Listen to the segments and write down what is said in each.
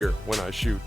here when I shoot.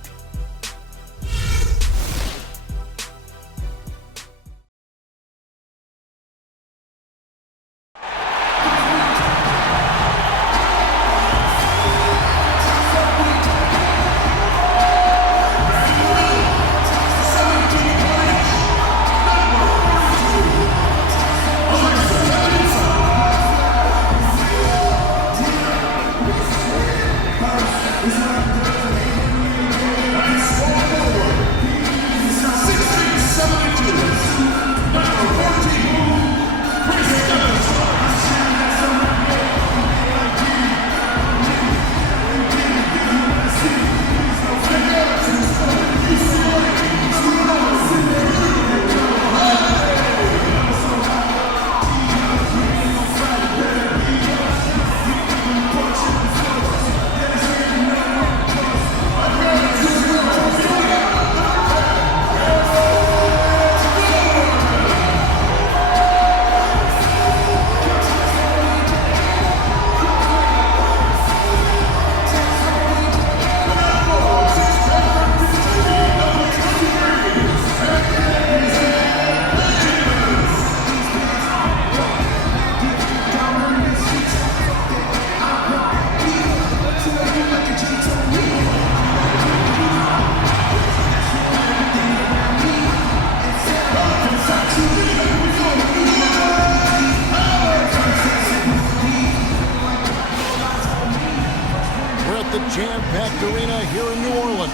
The jam-packed arena here in New Orleans.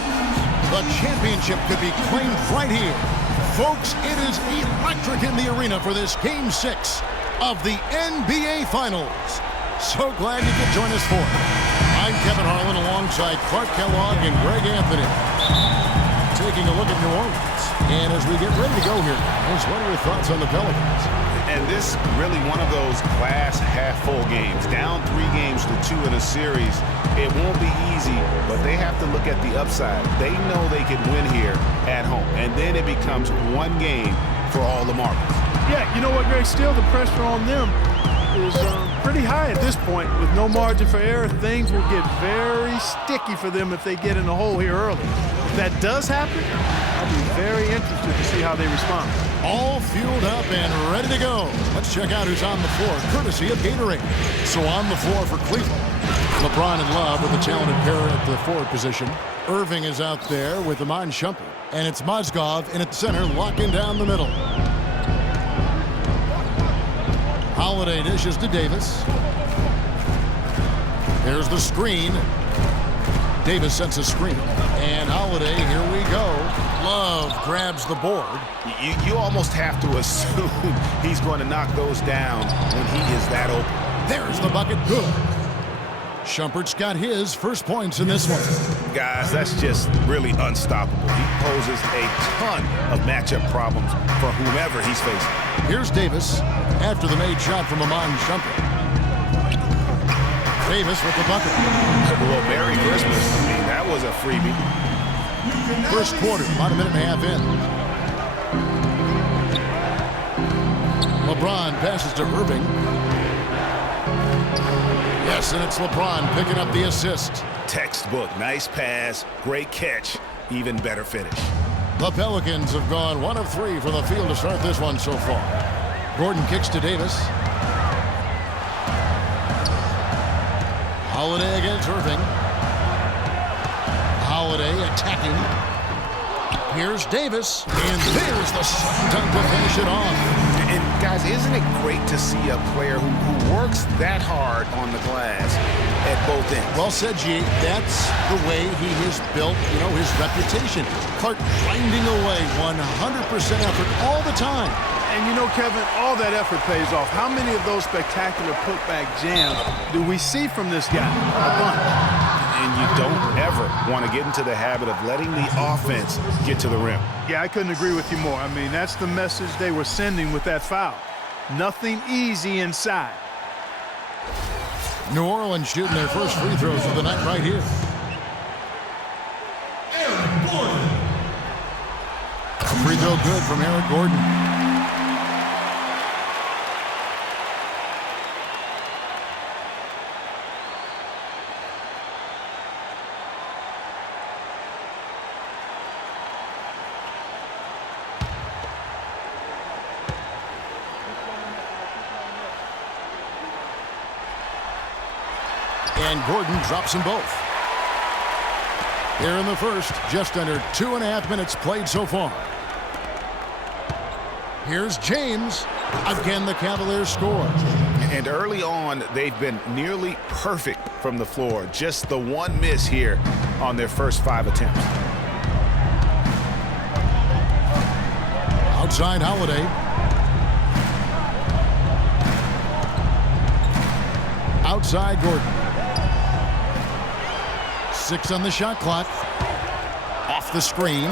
The championship could be claimed right here. Folks, it is electric in the arena for this Game 6 of the NBA Finals. So glad you could join us for it. I'm Kevin Harlan alongside Clark Kellogg and Greg Anthony. Taking a look at New Orleans. And as we get ready to go here, guys, what are your thoughts on the Pelicans? And this really one of those glass half-full games. Down 3 games to 2 in a series. It won't be easy, but they have to look at the upside. They know they can win here at home, and then it becomes one game for all the marbles. Yeah, you know what, Greg? Still, the pressure on them is pretty high at this point. With no margin for error, things will get very sticky for them if they get in the hole here early. If that does happen, I'll be very interested to see how they respond. All fueled up and ready to go. Let's check out who's on the floor, courtesy of Gatorade. So on the floor for Cleveland, LeBron and Love with the talented pair at the forward position. Irving is out there with Iman Shumpert. And it's Mozgov in at the center, locking down the middle. Holiday dishes to Davis. There's the screen. Davis sets a screen. And Holiday, here we go. Love grabs the board. You almost have to assume he's going to knock those down when he is that open. There's the bucket. Good. Shumpert's got his first points in this one. Guys, that's just really unstoppable. He poses a ton of matchup problems for whomever he's facing. Here's Davis after the made shot from Iman Shumpert. Davis with the bucket. Well, Merry Christmas. I mean, that was a freebie. First quarter, about a minute and a half in. LeBron passes to Irving. Yes, and it's LeBron picking up the assist. Textbook. Nice pass. Great catch. Even better finish. The Pelicans have gone 1 of 3 from the field to start this one so far. Gordon kicks to Davis. Holiday against Irving. Holiday attacking. Here's Davis. And there's the dunk to finish it off. And guys, isn't it great to see a player who works that hard on the glass at both ends? Well said, G. That's the way he has built, his reputation. Clark grinding away 100% effort all the time. And Kevin, all that effort pays off. How many of those spectacular putback jams do we see from this guy? A bunch. And you don't ever want to get into the habit of letting the offense get to the rim. Yeah, I couldn't agree with you more. I mean, that's the message they were sending with that foul. Nothing easy inside. New Orleans shooting their first free throws of the night right here. Eric Gordon. Free throw good from Eric Gordon. And Gordon drops them both. Here in the first, just under 2.5 minutes played so far. Here's James. Again, the Cavaliers score. And early on, they've been nearly perfect from the floor. Just the one miss here on their first 5 attempts. Outside Holiday. Outside Gordon. 6 on the shot clock. Off the screen.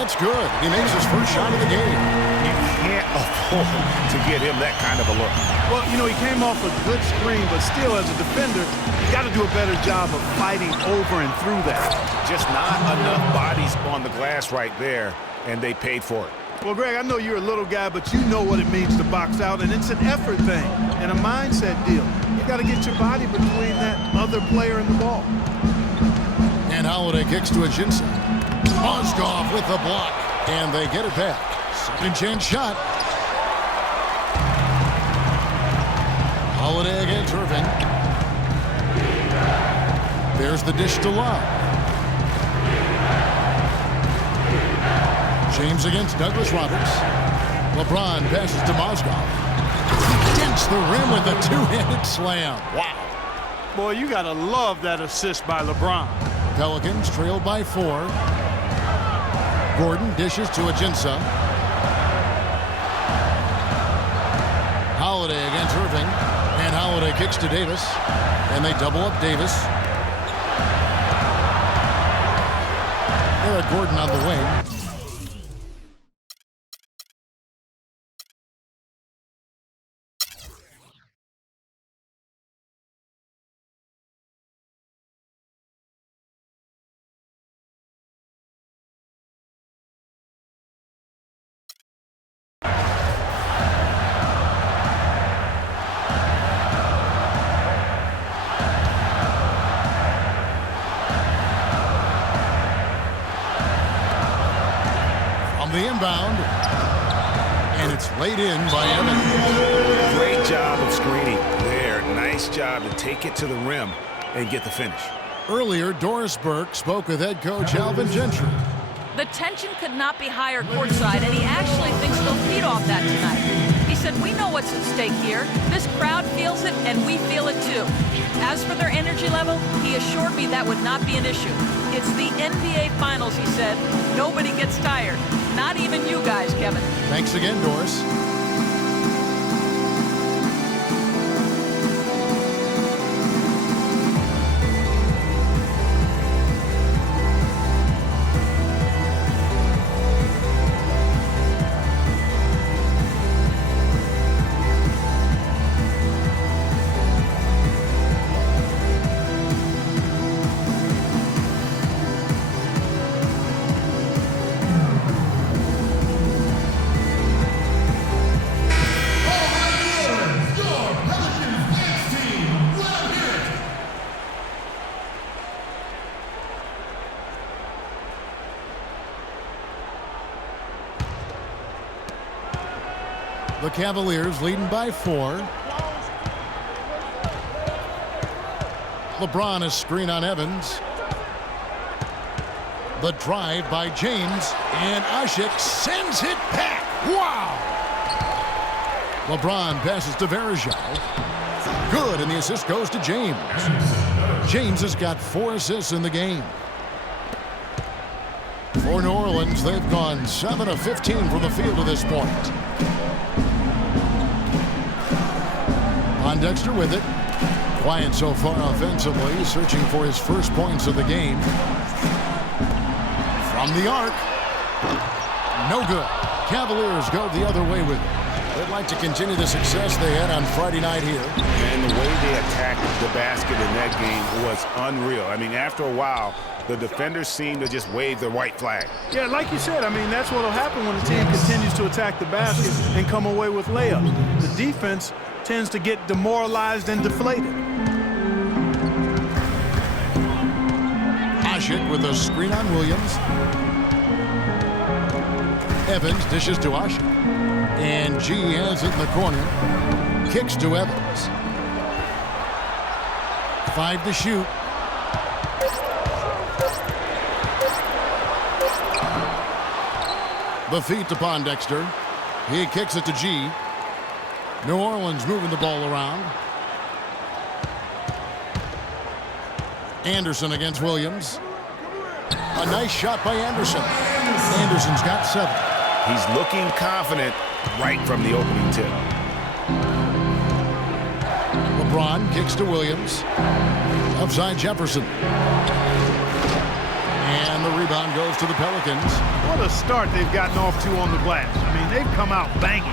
It's good. He makes his first shot of the game. You can't afford to get him that kind of a look. Well, you know, he came off a good screen, but still, as a defender, you got to do a better job of fighting over and through that. Just not enough bodies on the glass right there, and they paid for it. Well, Greg, I know you're a little guy, but you know what it means to box out, and it's an effort thing and a mindset deal. You got to get your body between that other player and the ball. And Holiday kicks to Ajinça. Mozgov with the block, and they get it back. Second chance shot. Holiday against Irving. There's the dish to Love. James against Douglas Roberts. LeBron passes to Mozgov. He dents the rim with a two-handed slam. Wow. Boy, you got to love that assist by LeBron. Pelicans trailed by 4. Gordon dishes to Ajinça. Holiday against Irving. And Holiday kicks to Davis. And they double up Davis. Eric Gordon on the wing. The inbound, and it's laid in by Evans. Great job of screening there. Nice job to take it to the rim and get the finish. Earlier, Doris Burke spoke with head coach Alvin Gentry. The tension could not be higher courtside, and he actually thinks they'll feed off that tonight. He said, we know what's at stake here. This crowd feels it, and we feel it too. As for their energy level, he assured me that would not be an issue. It's the NBA Finals, he said. Nobody gets tired. Not even you guys, Kevin. Thanks again, Doris. The Cavaliers leading by 4. LeBron is screen on Evans. The drive by James, and Ashik sends it back. Wow! LeBron passes to Varejao. Good, and the assist goes to James. James has got 4 assists in the game. For New Orleans, they've gone 7 of 15 from the field to this point. Dexter with it. Quiet so far offensively, searching for his first points of the game. From the arc. No good. Cavaliers go the other way with it. They'd like to continue the success they had on Friday night here. And the way they attacked the basket in that game was unreal. I mean, after a while, the defenders seem to just wave the white flag. Yeah, like you said, I mean, that's what will happen when the team continues to attack the basket and come away with layups. The defense tends to get demoralized and deflated. Ashik with a screen on Williams. Evans dishes to Ashik. And G has it in the corner. Kicks to Evans. 5 to shoot. The feed to Pondexter. He kicks it to G. New Orleans moving the ball around. Anderson against Williams. A nice shot by Anderson. Anderson's got 7. He's looking confident right from the opening tip. LeBron kicks to Williams. Outside Jefferson. And the rebound goes to the Pelicans. What a start they've gotten off to on the glass. I mean, they've come out banging.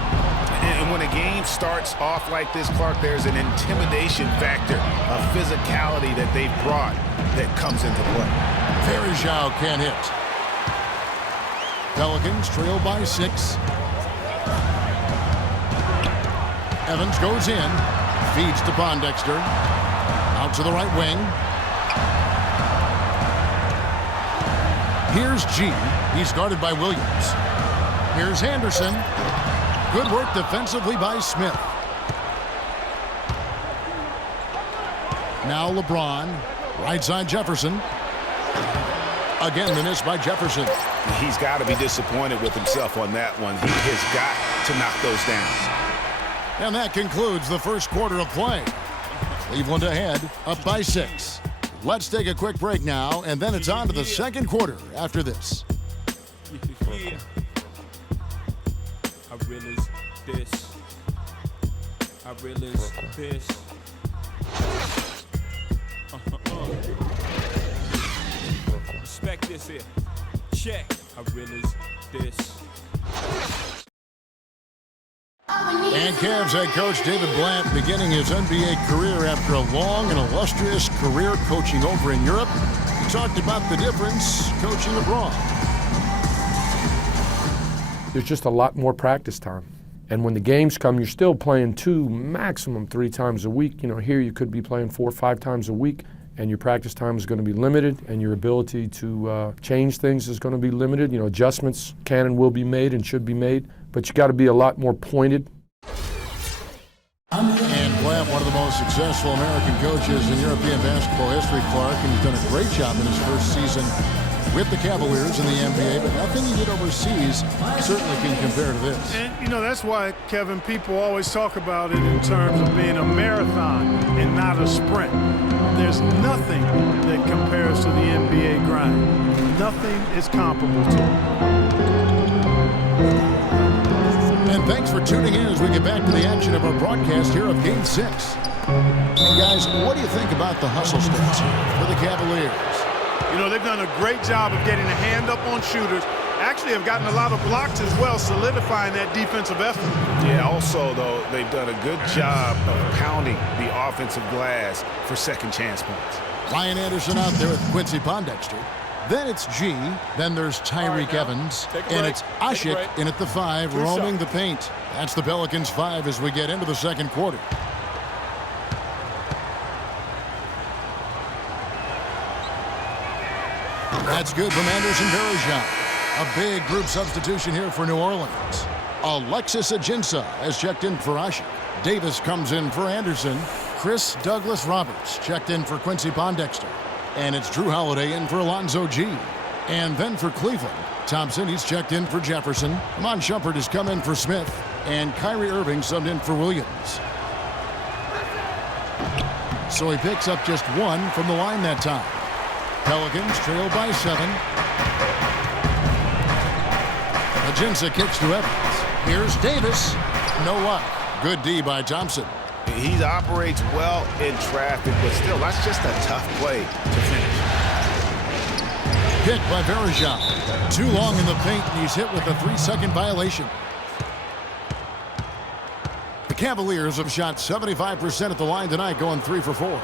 And when a game starts off like this, Clark, there's an intimidation factor, a physicality that they've brought that comes into play. Verjao can't hit. Pelicans trail by 6. Evans goes in. Feeds to Pondexter. Out to the right wing. Here's G. He's guarded by Williams. Here's Anderson. Good work defensively by Smith. Now LeBron. Right side Jefferson. Again the miss by Jefferson. He's got to be disappointed with himself on that one. He has got to knock those down. And that concludes the first quarter of play. Cleveland ahead, up by 6. Let's take a quick break now, and then it's on to the second quarter after this. I realize this. I realize this. Respect this here. Check. I realize this. And Cavs head coach David Blant beginning his NBA career after a long and illustrious career coaching over in Europe. He talked about the difference coaching abroad. There's just a lot more practice time. And when the games come, you're still playing 2, maximum 3 times a week. You know, here you could be playing 4 or 5 times a week, and your practice time is going to be limited, and your ability to change things is going to be limited. You know, adjustments can and will be made and should be made, but you got to be a lot more pointed. And Blant, one of the most successful American coaches in European basketball history, Clark, and he's done a great job in his first season with the Cavaliers in the NBA, but nothing he did overseas certainly can compare to this. And, you know, that's why, Kevin, people always talk about it in terms of being a marathon and not a sprint. There's nothing that compares to the NBA grind. Nothing is comparable to it. And thanks for tuning in as we get back to the action of our broadcast here of Game 6. And guys, what do you think about the hustle stats here for the Cavaliers? You know, they've done a great job of getting a hand up on shooters. Actually have gotten a lot of blocks as well, solidifying that defensive effort. Yeah, also, though, they've done a good job of pounding the offensive glass for second chance points. Ryan Anderson out there with Quincy Pondexter. Then it's G. Then there's Tyreek Evans. And it's Ashik in at the 5, roaming the paint. That's the Pelicans 5 as we get into the second quarter. That's good from Anderson Verjao. A big group substitution here for New Orleans. Alexis Ajinça has checked in for Ashik. Davis comes in for Anderson. Chris Douglas Roberts checked in for Quincy Pondexter. And it's Drew Holiday in for Alonzo G. And then for Cleveland, Thompson, he's checked in for Jefferson. Iman Shumpert has come in for Smith. And Kyrie Irving subbed in for Williams. So he picks up just 1 from the line that time. Pelicans trail by 7. Ajinça kicks to Evans. Here's Davis. No luck. Good D by Thompson. He operates well in traffic, but still, that's just a tough play to finish. Pick by Verjao. Too long in the paint, and he's hit with a 3-second violation. The Cavaliers have shot 75% at the line tonight, going 3 for 4.